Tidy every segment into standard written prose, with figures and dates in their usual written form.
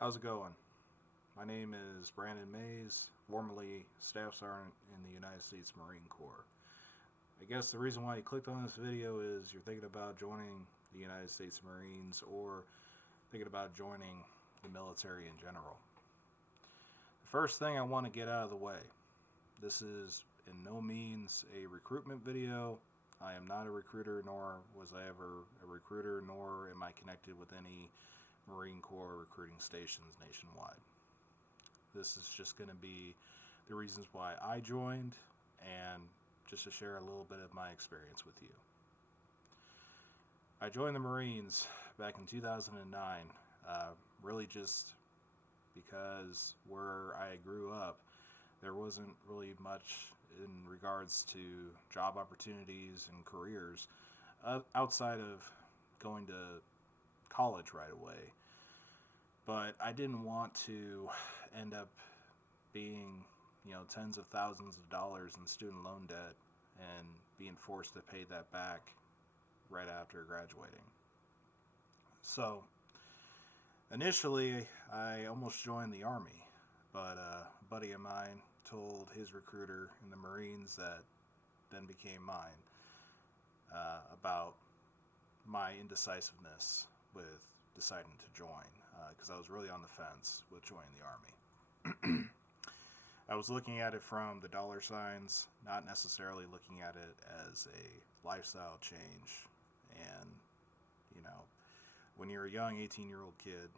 How's it going? My name is Brandan Mays, formerly Staff Sergeant in the United States Marine Corps. I guess the reason why you clicked on this video is you're thinking about joining the United States Marines or thinking about joining the military in general. The first thing I want to get out of the way, this is in no means a recruitment video. I am not a recruiter, nor was I ever a recruiter, nor am I connected with any Marine Corps recruiting stations nationwide. This is just going to be the reasons why I joined and just to share a little bit of my experience with you. I joined the Marines back in 2009, really just because where I grew up, there wasn't really much in regards to job opportunities and careers outside of going to college right away. But I didn't want to end up being, tens of thousands of dollars in student loan debt and being forced to pay that back right after graduating. So initially, I almost joined the Army, but a buddy of mine told his recruiter in the Marines that then became mine about my indecisiveness with deciding to join, because I was really on the fence with joining the Army. I was looking at it from the dollar signs, not necessarily looking at it as a lifestyle change. And, when you're a young 18-year-old kid,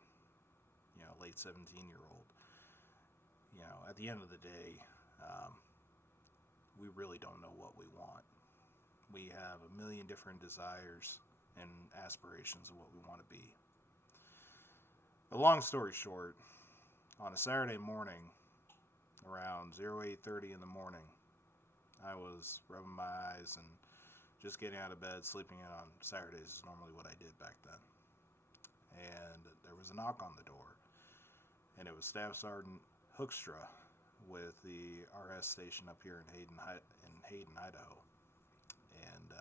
late 17-year-old, at the end of the day, we really don't know what we want. We have a million different desires and aspirations of what we want to be. A long story short, on a Saturday morning, around 08:30 in the morning, I was rubbing my eyes and just getting out of bed. Sleeping in on Saturdays is normally what I did back then. And there was a knock on the door, and it was Staff Sergeant Hoekstra with the RS station up here in Hayden, Idaho. And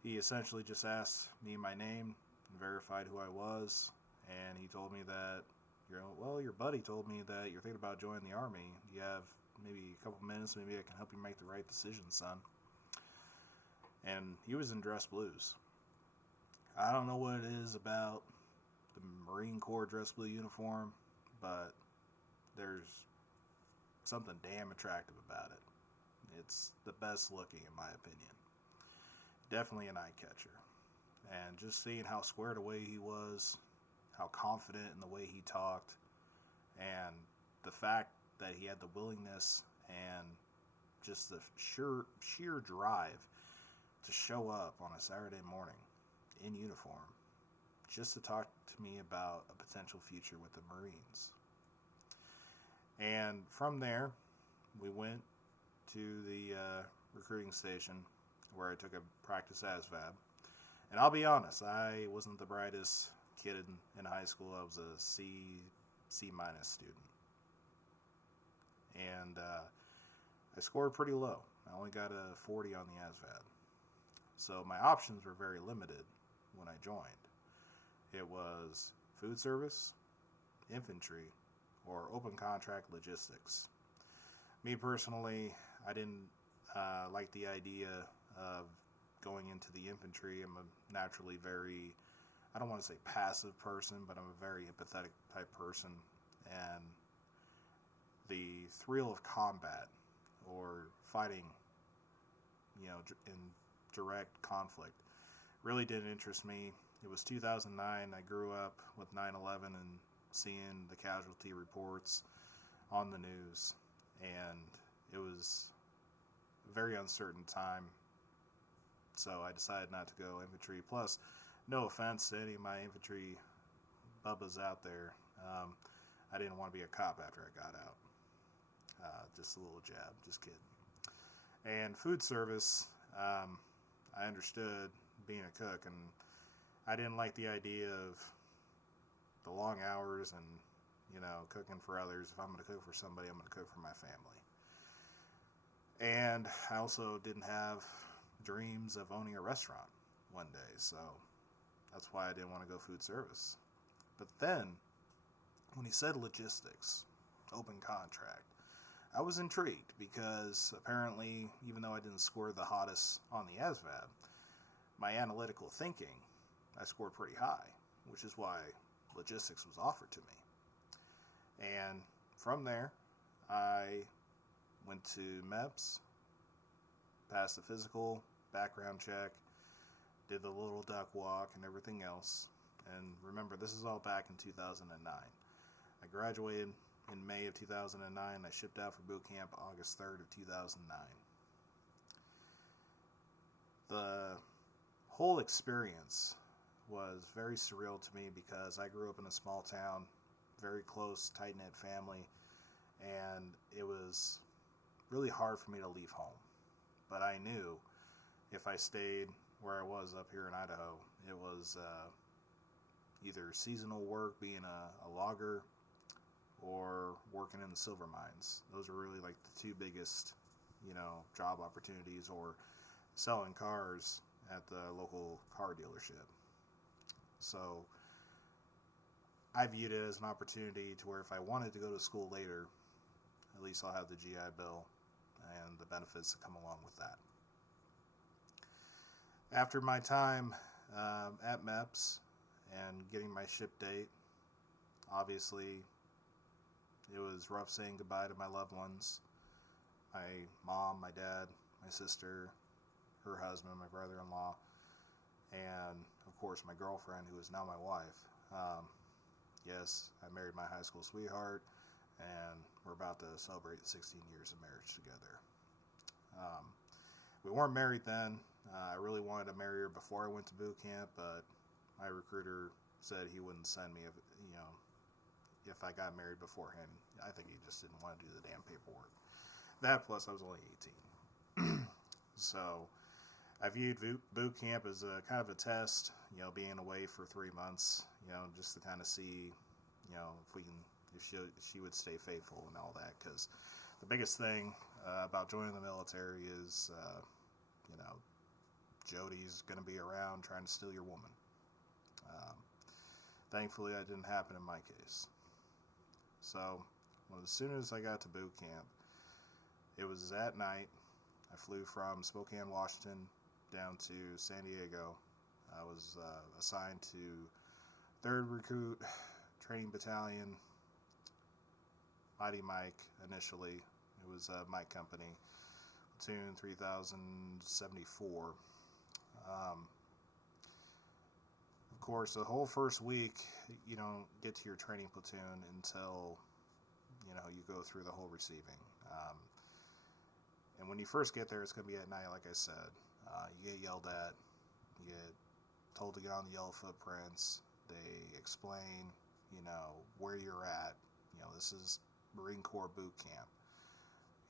he essentially just asked me my name and verified who I was. And he told me that, your buddy told me that you're thinking about joining the Army. You have maybe a couple minutes, maybe I can help you make the right decision, son. And he was in dress blues. I don't know what it is about the Marine Corps dress blue uniform, but there's something damn attractive about it. It's the best looking, in my opinion. Definitely an eye catcher. And just seeing how squared away he was, how confident in the way he talked, and the fact that he had the willingness and just the sheer drive to show up on a Saturday morning in uniform just to talk to me about a potential future with the Marines. And from there, we went to the recruiting station where I took a practice ASVAB. And I'll be honest, I wasn't the brightest kid in high school. I was a C- student. And I scored pretty low. I only got a 40 on the ASVAB. So my options were very limited when I joined. It was food service, infantry, or open contract logistics. Me personally, I didn't like the idea of going into the infantry. I'm a naturally very, I don't want to say passive person, but I'm a very empathetic type person. And the thrill of combat or fighting, in direct conflict really didn't interest me. It was 2009. I grew up with 9/11 and seeing the casualty reports on the news. And it was a very uncertain time. So I decided not to go infantry. Plus, no offense to any of my infantry bubbas out there. I didn't want to be a cop after I got out. Just a little jab, just kidding. And food service, I understood being a cook, and I didn't like the idea of the long hours and, cooking for others. If I'm going to cook for somebody, I'm going to cook for my family. And I also didn't have dreams of owning a restaurant one day, so that's why I didn't want to go food service. But then When he said logistics, open contract, I was intrigued because apparently, even though I didn't score the hottest on the ASVAB, my analytical thinking, I scored pretty high, which is why logistics was offered to me. And from there, I went to MEPS, passed the physical, background check, did the little duck walk and everything else. And remember, this is all back in 2009. I graduated in May of 2009. I shipped out for boot camp August 3rd of 2009. The whole experience was very surreal to me because I grew up in a small town, very close, tight-knit family, and it was really hard for me to leave home. But I knew if I stayed where I was up here in Idaho, it was either seasonal work, being a logger, or working in the silver mines. Those were really like the two biggest, job opportunities, or selling cars at the local car dealership. So I viewed it as an opportunity to where if I wanted to go to school later, at least I'll have the GI Bill and the benefits that come along with that. After my time at MEPS and getting my ship date, obviously it was rough saying goodbye to my loved ones. My mom, my dad, my sister, her husband, my brother-in-law, and of course my girlfriend, who is now my wife. Yes, I married my high school sweetheart, and we're about to celebrate 16 years of marriage together. We weren't married then. I really wanted to marry her before I went to boot camp, but my recruiter said he wouldn't send me if I got married beforehand. I think he just didn't want to do the damn paperwork. That plus I was only 18. So I viewed boot camp as a kind of a test, being away for 3 months, just to kind of see, if she would stay faithful and all that. Because the biggest thing about joining the military is, Jody's going to be around trying to steal your woman. Thankfully, that didn't happen in my case. So, as soon as I got to boot camp, it was at night. I flew from Spokane, Washington, down to San Diego. I was assigned to 3rd Recruit Training Battalion, Mighty Mike initially. It was Mike Company, platoon 3074. Of course, the whole first week, you don't get to your training platoon until, you go through the whole receiving. And when you first get there, it's going to be at night, like I said. You get yelled at. You get told to get on the yellow footprints. They explain, where you're at. This is Marine Corps boot camp.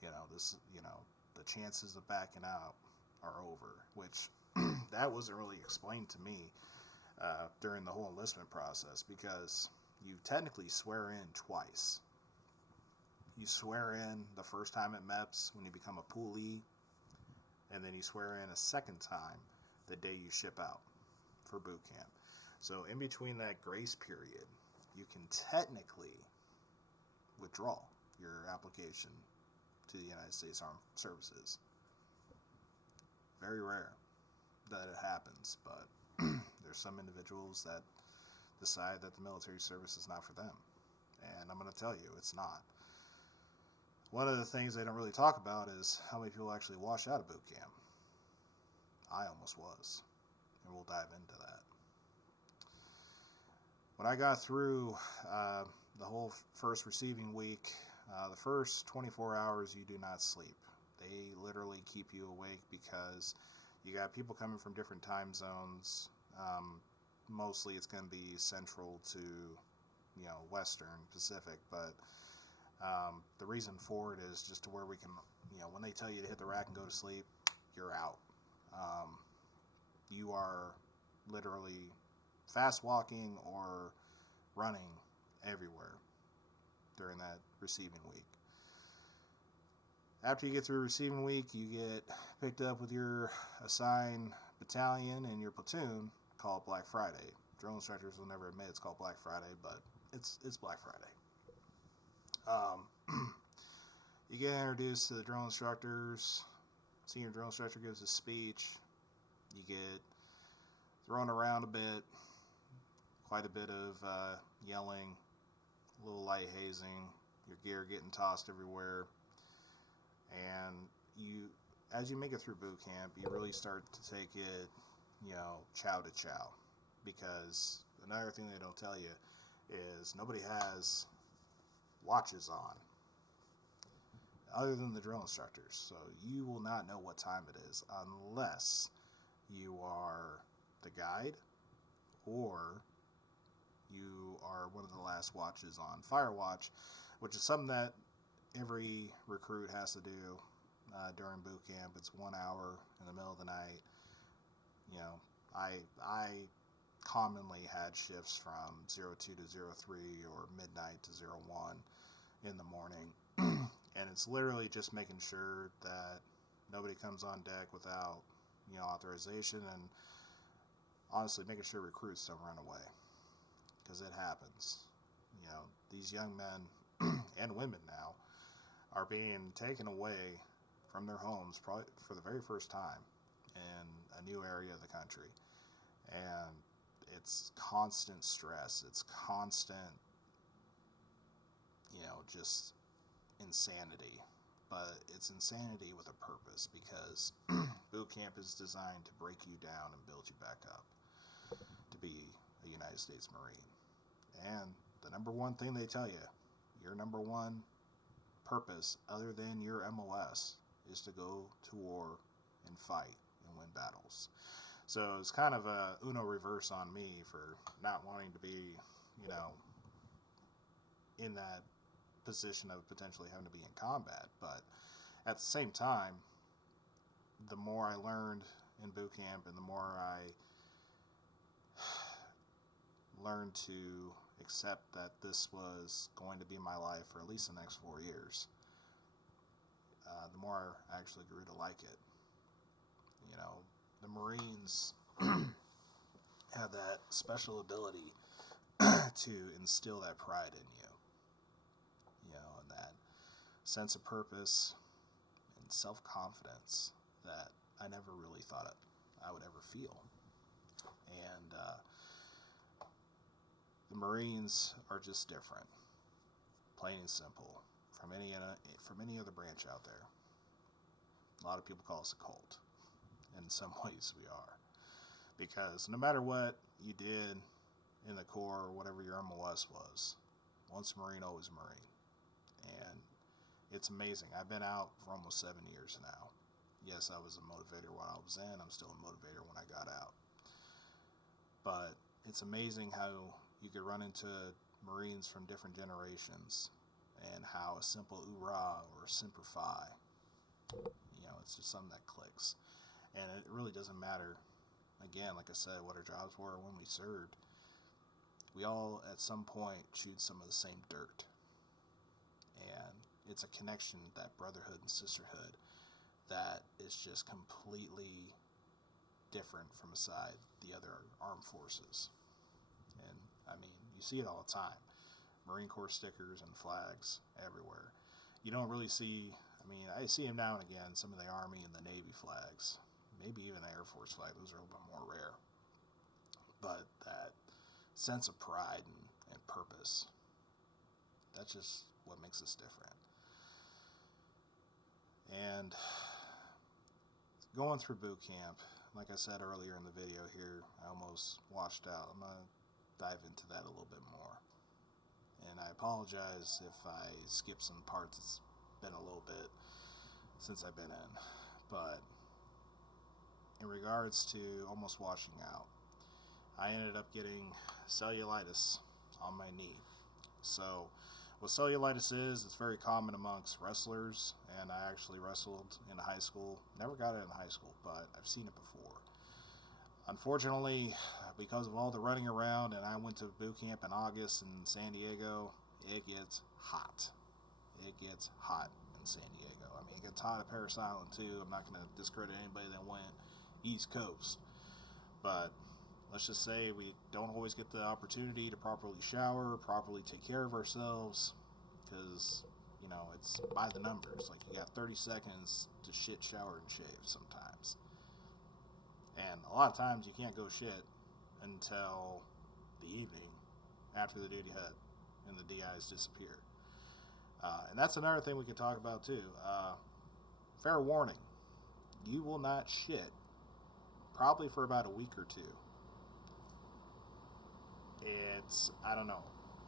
The chances of backing out are over, which that wasn't really explained to me during the whole enlistment process, because you technically swear in twice. You swear in the first time at MEPS when you become a poolee, and then you swear in a second time the day you ship out for boot camp. So in between that grace period, you can technically withdraw your application to the United States Armed Services. Very rare that it happens, but there's some individuals that decide that the military service is not for them. And I'm going to tell you, it's not. One of the things they don't really talk about is how many people actually wash out of boot camp. I almost was, and we'll dive into that. When I got through the whole first receiving week, the first 24 hours you do not sleep. They literally keep you awake because you got people coming from different time zones. Mostly it's going to be central to, Western Pacific, but the reason for it is just to where we can, when they tell you to hit the rack and go to sleep, you're out. You are literally fast walking or running everywhere during that receiving week. After you get through receiving week, you get picked up with your assigned battalion and your platoon called Black Friday. drill instructors will never admit it's called Black Friday, but it's Black Friday. You get introduced to the drill instructors. Senior drill instructor gives a speech. You get thrown around a bit. Quite a bit of yelling, a little light hazing, your gear getting tossed everywhere. And as you make it through boot camp, you really start to take it, chow to chow. Because another thing they don't tell you is nobody has watches on other than the drill instructors. So you will not know what time it is unless you are the guide or you are one of the last watches on Fire Watch, which is something that every recruit has to do during boot camp. It's 1 hour in the middle of the night. I commonly had shifts from 02 to 03 or midnight to 01 in the morning. And it's literally just making sure that nobody comes on deck without, authorization, and honestly making sure recruits don't run away, because it happens. These young men and women now are being taken away from their homes probably for the very first time in a new area of the country. And it's constant stress. It's constant, just insanity. But it's insanity with a purpose, because boot camp is designed to break you down and build you back up to be a United States Marine. And the number one thing they tell you, your number one purpose other than your MOS, is to go to war and fight and win battles. So it's kind of a Uno reverse on me for not wanting to be, in that position of potentially having to be in combat. But at the same time, the more I learned in boot camp and the more I learned to accept that this was going to be my life for at least the next 4 years, the more I actually grew to like it. The Marines have that special ability to instill that pride in you, and that sense of purpose and self-confidence that I never really thought I would ever feel. And the Marines are just different, plain and simple, from any other branch out there. A lot of people call us a cult. In some ways we are. Because no matter what you did in the Corps or whatever your MOS was, once a Marine, always a Marine. And it's amazing. I've been out for almost 7 years now. Yes, I was a motivator while I was in. I'm still a motivator when I got out. But it's amazing how you could run into Marines from different generations and how a simple hoorah or a semper fi, it's just something that clicks. And it really doesn't matter, again, like I said, what our jobs were when we served. We all, at some point, chewed some of the same dirt. And it's a connection, that brotherhood and sisterhood, that is just completely different from the other armed forces. And, you see it all the time. Marine Corps stickers and flags everywhere. You don't really see, I see them now and again, some of the Army and the Navy flags. Maybe even the Air Force flag. Those are a little bit more rare. But that sense of pride and purpose, that's just what makes us different. And going through boot camp, like I said earlier in the video here, I almost washed out. I'm going to dive into that a little bit more. And I apologize if I skip some parts. It's been a little bit since I've been in. But in regards to almost washing out, I ended up getting cellulitis on my knee. So what cellulitis is, it's very common amongst wrestlers, and I actually wrestled in high school. Never got it in high school, but I've seen it before. Unfortunately, because of all the running around, and I went to boot camp in August in San Diego, it gets hot. It gets hot in San Diego. It gets hot at Parris Island too. I'm not going to discredit anybody that went East Coast. But let's just say we don't always get the opportunity to properly shower, properly take care of ourselves, because, it's by the numbers. Like, you got 30 seconds to shit, shower, and shave sometimes. And a lot of times you can't go shit until the evening after the duty hut and the DIs disappear. And that's another thing we could talk about too. Fair warning, you will not shit probably for about a week or two. I don't know,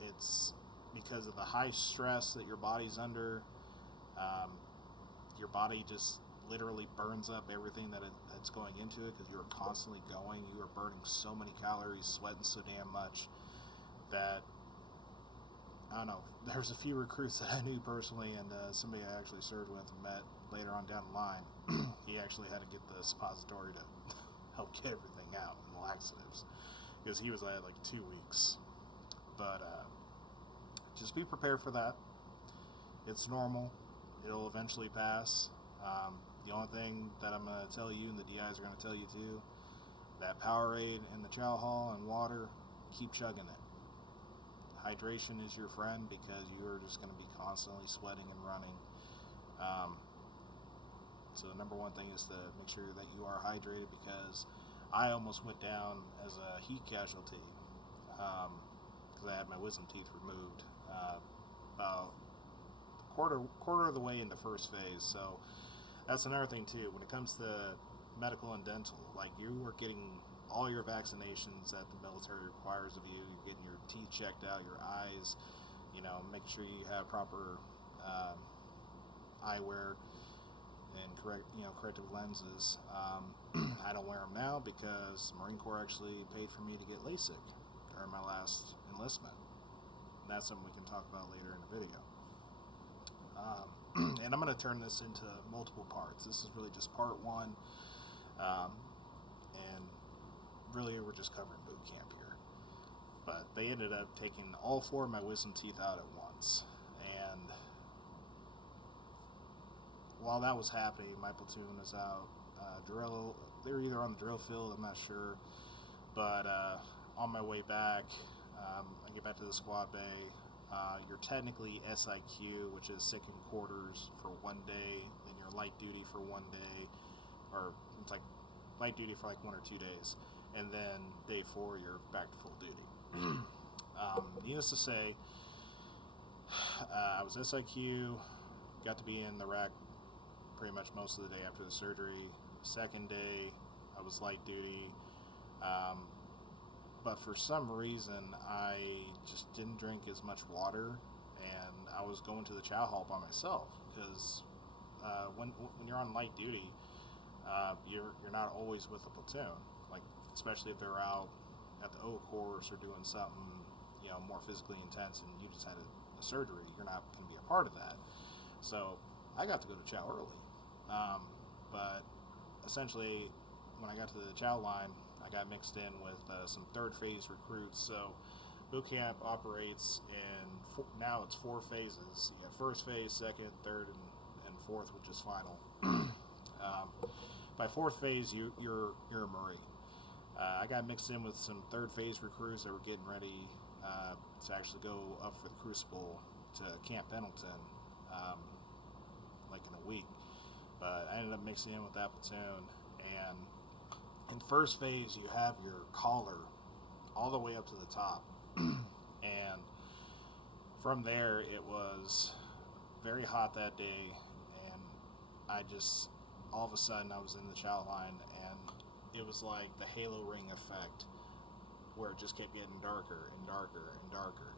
it's because of the high stress that your body's under. Your body just literally burns up everything that's going into it, because you're constantly going. You are burning so many calories, sweating so damn much that, I don't know, there's a few recruits that I knew personally, and somebody I actually served with and met later on down the line. He actually had to get the suppository to help get everything out, and the laxatives, because he was at like 2 weeks. But just be prepared for that. It's normal. It'll eventually pass. The only thing that I'm going to tell you, and the DIs are going to tell you too, that Powerade in the chow hall and water, keep chugging it. Hydration is your friend, because you're just going to be constantly sweating and running. So the number one thing is to make sure that you are hydrated, because I almost went down as a heat casualty, because I had my wisdom teeth removed about quarter of the way in the first phase. So that's another thing too, when it comes to medical and dental. Like, you are getting all your vaccinations that the military requires of you. You're getting your teeth checked out, your eyes, make sure you have proper eyewear and corrective lenses. I don't wear them now because the Marine Corps actually paid for me to get LASIK during my last enlistment. And that's something we can talk about later in the video. And I'm going to turn this into multiple parts. This is really just part one. And really we're just covering boot camp here. But they ended up taking all 4 of my wisdom teeth out at once. And while that was happening, my platoon was out drill. They were either on the drill field, I'm not sure. But on my way back, I get back to the squad bay. You're technically SIQ, which is second quarters, for 1 day, then you're light duty for 1 day, or it's like light duty for like 1 or 2 days, and then day 4 you're back to full duty. Needless to say, I was SIQ, got to be in the rack pretty much most of the day after the surgery. Second day, I was light duty. But for some reason, I just didn't drink as much water, and I was going to the chow hall by myself, because when you're on light duty, you're not always with the platoon. Like, especially if they're out at the O course or doing something more physically intense, and you just had a surgery, you're not going to be a part of that. So I got to go to chow early, but essentially when I got to the chow line, I got mixed in with some third phase recruits. So boot camp operates in now it's 4 phases. You have first phase, second, third, and fourth, which is final. By 4th phase, you're a Marine. I got mixed in with some third phase recruits that were getting ready to actually go up for the crucible to Camp Pendleton, like in a week. But I ended up mixing in with that platoon, and in first phase, you have your collar all the way up to the top. And from there, it was very hot that day, and I just, all of a sudden, I was in the chow line, and it was like the halo ring effect, where it just kept getting darker and darker and darker.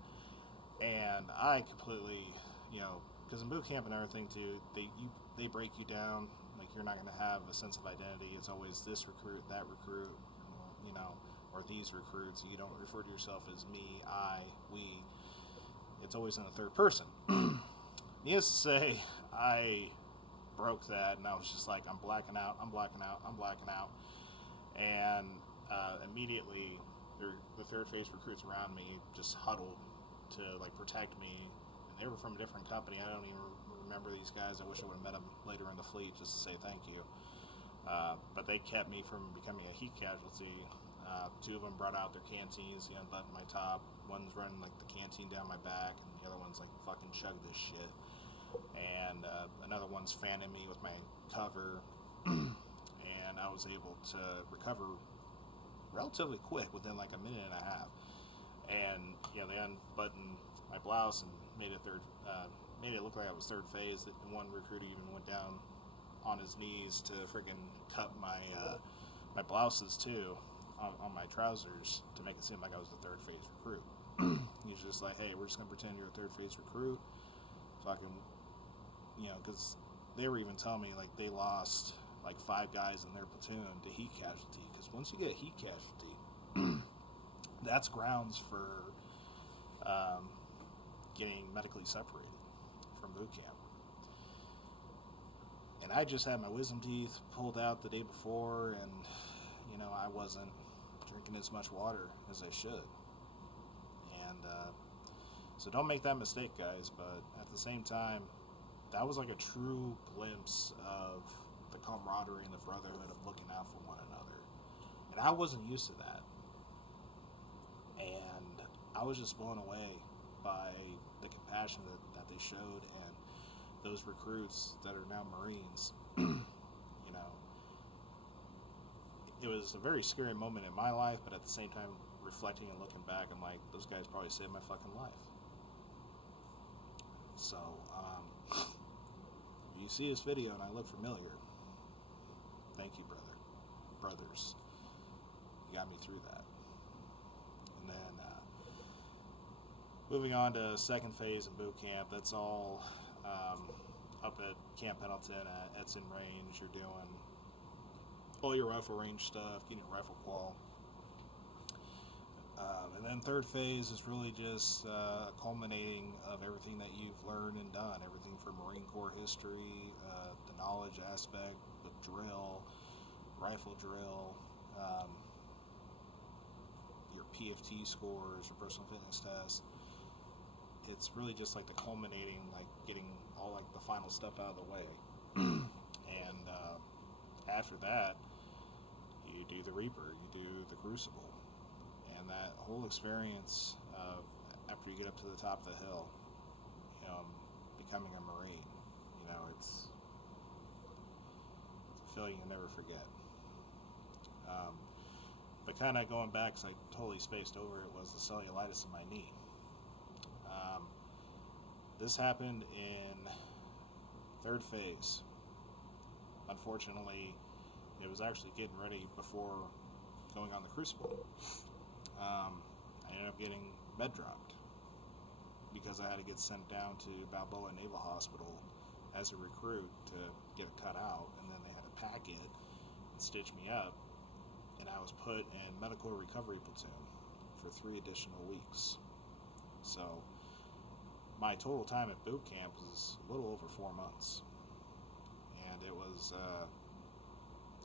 And I completely, because in boot camp and everything too, they break you down. Like, you're not going to have a sense of identity. It's always this recruit, that recruit, or these recruits. You don't refer to yourself as me, I, we. It's always in the third person. Needless to say, I broke that, and I was just like, I'm blacking out. And immediately, the third phase recruits around me just huddled to protect me. And they were from a different company. I don't even remember these guys. I wish I would have met them later in the fleet just to say thank you. But they kept me from becoming a heat casualty. Two of them brought out their canteens, unbuttoned my top. One's running like the canteen down my back, and the other one's like fucking chug this shit. And another one's fanning me with my cover, and I was able to recover relatively quick within like a minute and a half. And they unbuttoned my blouse and made it look like I was third phase. And one recruit even went down on his knees to freaking cut my blouses too on my trousers to make it seem like I was the third phase recruit. He's just like, hey, we're just gonna pretend you're a third phase recruit. Fucking, because they were even telling me like they lost like 5 guys in their platoon to heat casualty. Because once you get a heat casualty, that's grounds for getting medically separated from boot camp. And I just had my wisdom teeth pulled out the day before, and I wasn't drinking as much water as I should. And so don't make that mistake, guys. But at the same time, that was like a true glimpse of the camaraderie and the brotherhood of looking out for one another. And I wasn't used to that. And I was just blown away by the compassion that they showed, and those recruits that are now Marines. It was a very scary moment in my life, but at the same time, reflecting and looking back, I'm like, those guys probably saved my fucking life. So, if you see this video and I look familiar, thank you, brothers. You got me through that. And then, moving on to second phase of boot camp, that's all up at Camp Pendleton at Edson Range. You're doing all your rifle range stuff, getting your rifle qual. And then third phase is really just a culminating of everything that you've learned and done, everything from Marine Corps history, the knowledge aspect, the drill, rifle drill, your PFT scores, your personal fitness tests. It's really just like the culminating, like getting all like the final stuff out of the way. And after that, you do the Reaper, you do the Crucible. And that whole experience of after you get up to the top of the hill, becoming a Marine, it's a feeling you never forget. But kind of going back, because I totally spaced over, it was the cellulitis in my knee. This happened in third phase. Unfortunately, it was actually getting ready before going on the Crucible. I ended up getting med dropped because I had to get sent down to Balboa Naval Hospital as a recruit to get it cut out, and then they had to pack it and stitch me up, and I was put in medical recovery platoon for 3 additional weeks. So my total time at boot camp was a little over 4 months, and it was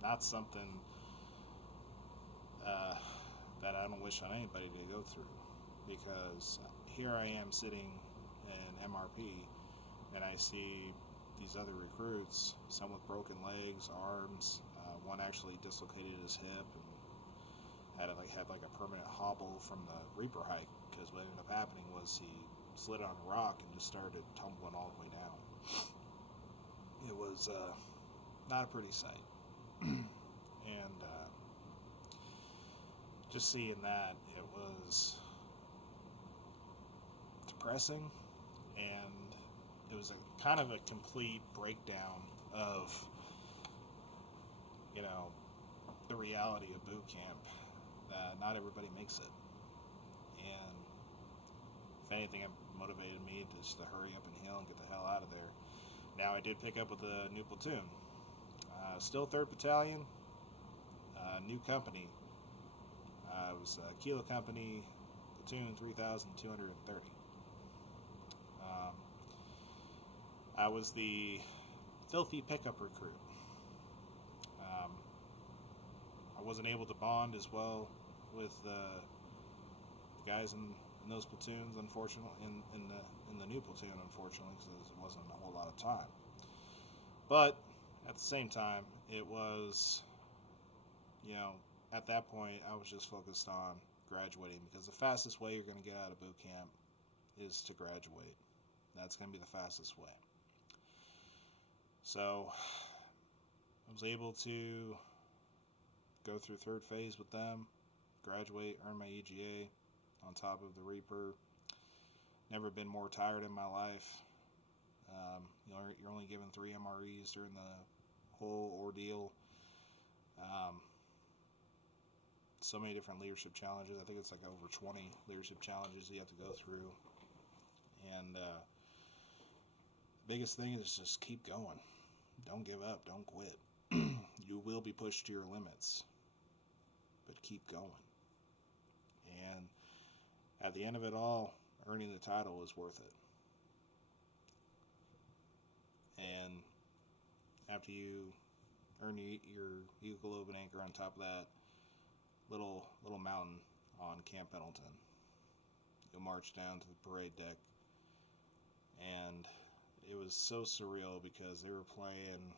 not something that I don't wish on anybody to go through, because here I am sitting in MRP, and I see these other recruits, some with broken legs, arms, one actually dislocated his hip and had like a permanent hobble from the Reaper hike, because what ended up happening was he slid on a rock and just started tumbling all the way down. It was not a pretty sight. And just seeing that, it was depressing, and it was a kind of a complete breakdown of the reality of boot camp, that not everybody makes it. And if anything, it motivated me to just to hurry up and heal and get the hell out of there. Now, I did pick up with a new platoon, still 3rd Battalion, new company. It was Kilo Company, platoon 3,230. I was the filthy pickup recruit. I wasn't able to bond as well with the guys in those platoons, unfortunately, in the new platoon, unfortunately, because it wasn't a whole lot of time. But at the same time, it was, at that point, I was just focused on graduating, because the fastest way you're going to get out of boot camp is to graduate. That's going to be the fastest way. So I was able to go through third phase with them, graduate, earn my EGA on top of the Reaper. Never been more tired in my life. You're only given 3 MREs during the whole ordeal. So many different leadership challenges. I think it's like over 20 leadership challenges you have to go through. And the biggest thing is just keep going. Don't give up. Don't quit. You will be pushed to your limits, but keep going. And at the end of it all, earning the title is worth it. And after you earn your Eagle Globe and Anchor on top of that little mountain on Camp Pendleton, you'll march down to the parade deck. And it was so surreal because they were playing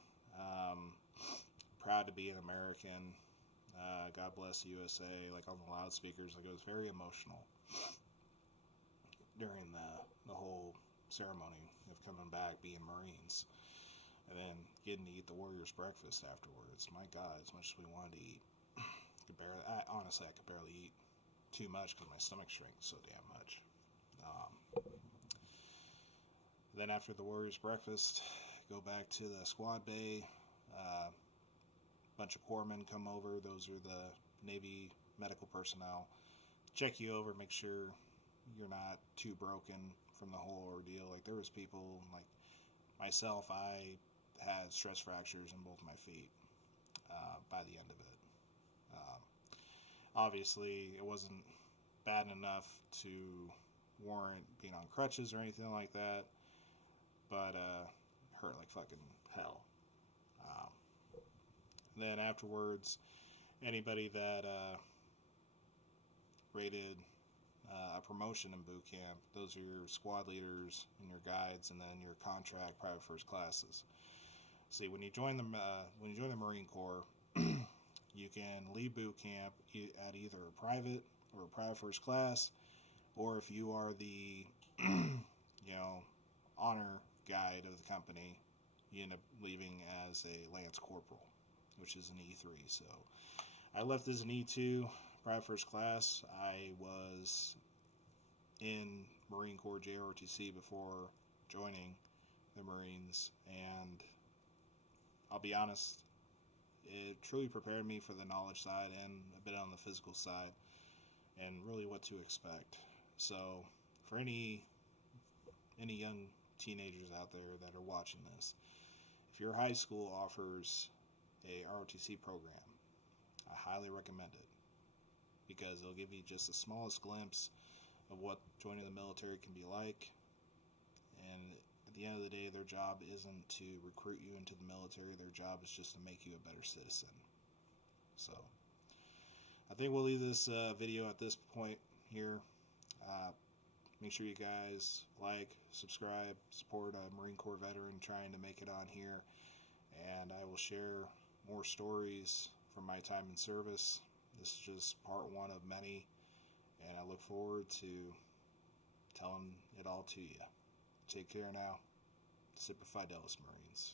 Proud to Be an American, God Bless the USA, like on the loudspeakers. Like, it was very emotional during the whole ceremony of coming back, being Marines, and then getting to eat the Warriors breakfast afterwards. My God, as much as we wanted to eat, I could barely eat too much because my stomach shrank so damn much. Then after the Warriors breakfast, go back to the squad bay. Bunch of corpsmen come over. Those are the Navy medical personnel. Check you over, make sure you're not too broken from the whole ordeal. Like, there was people, like myself, I had stress fractures in both my feet by the end of it. Obviously, it wasn't bad enough to warrant being on crutches or anything like that, but hurt like fucking hell. Then afterwards, anybody that rated a promotion in boot camp, those are your squad leaders and your guides, and then your contract private first classes. See, when you join the Marine Corps, you can leave boot camp at either a private or a private first class, or if you are the honor guide of the company, you end up leaving as a lance corporal, which is an E3. So I left as an E2, private first class. I was in Marine Corps JROTC before joining the Marines, and I'll be honest, it truly prepared me for the knowledge side and a bit on the physical side, and really what to expect. So for any young teenagers out there that are watching this, if your high school offers a ROTC program, I highly recommend it, because it'll give you just the smallest glimpse of what joining the military can be like. And at the end of the day, their job isn't to recruit you into the military. Their job is just to make you a better citizen. So I think we'll leave this video at this point here. Make sure you guys like, subscribe, support a Marine Corps veteran trying to make it on here, and I will share more stories from my time in service. This is just part one of many, and I look forward to telling it all to you. Take care now. Semper Fidelis, Marines.